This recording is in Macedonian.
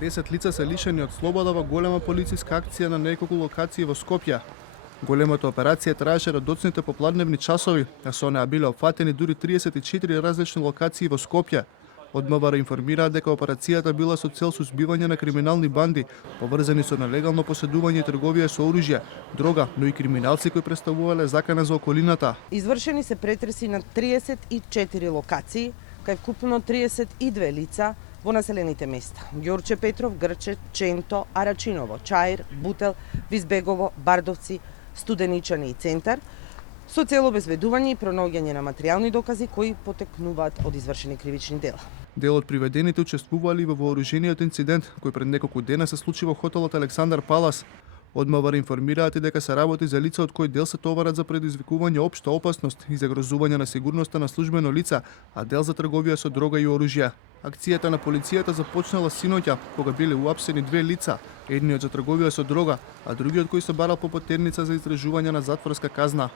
10 лица се лишени од слобода во голема полициска акција на неколку локации во Скопје. Големата операција траеше до доцните попладневни часови, а со неа биле опфатени дури 34 различни локации во Скопје. Од МВР информираат дека операцијата била со цел сузбивање на криминални банди, поврзани со нелегално поседување и трговија со оружје, дрога, но и криминалци кои представувале закана за околината. Извршени се претреси на 34 локации, кај вкупно 32 лица во населените места: Ѓорче Петров, Грче, Ченто, Арачиново, Чаир, Бутел, Визбегово, Бардовци, Студеничани и Центар, со цел обезбедување и пронаоѓање на материјални докази кои потекнуваат од извршени кривични дела. Дел од приведените учествували во вооружениот инцидент кој пред неколку дена се случи во хотелот Александар Палас. Од МВР информираат и дека се работи за лица од кои дел се товарат за предизвикување општа опасност и загрозување на сигурноста на службено лица, а дел за трговија со дрога и оружје. Акцијата на полицијата започнала синоќа, кога биле уапсени две лица, едниот за трговија со дрога, а другиот кој се барал по потерница за издржување на затворска казна.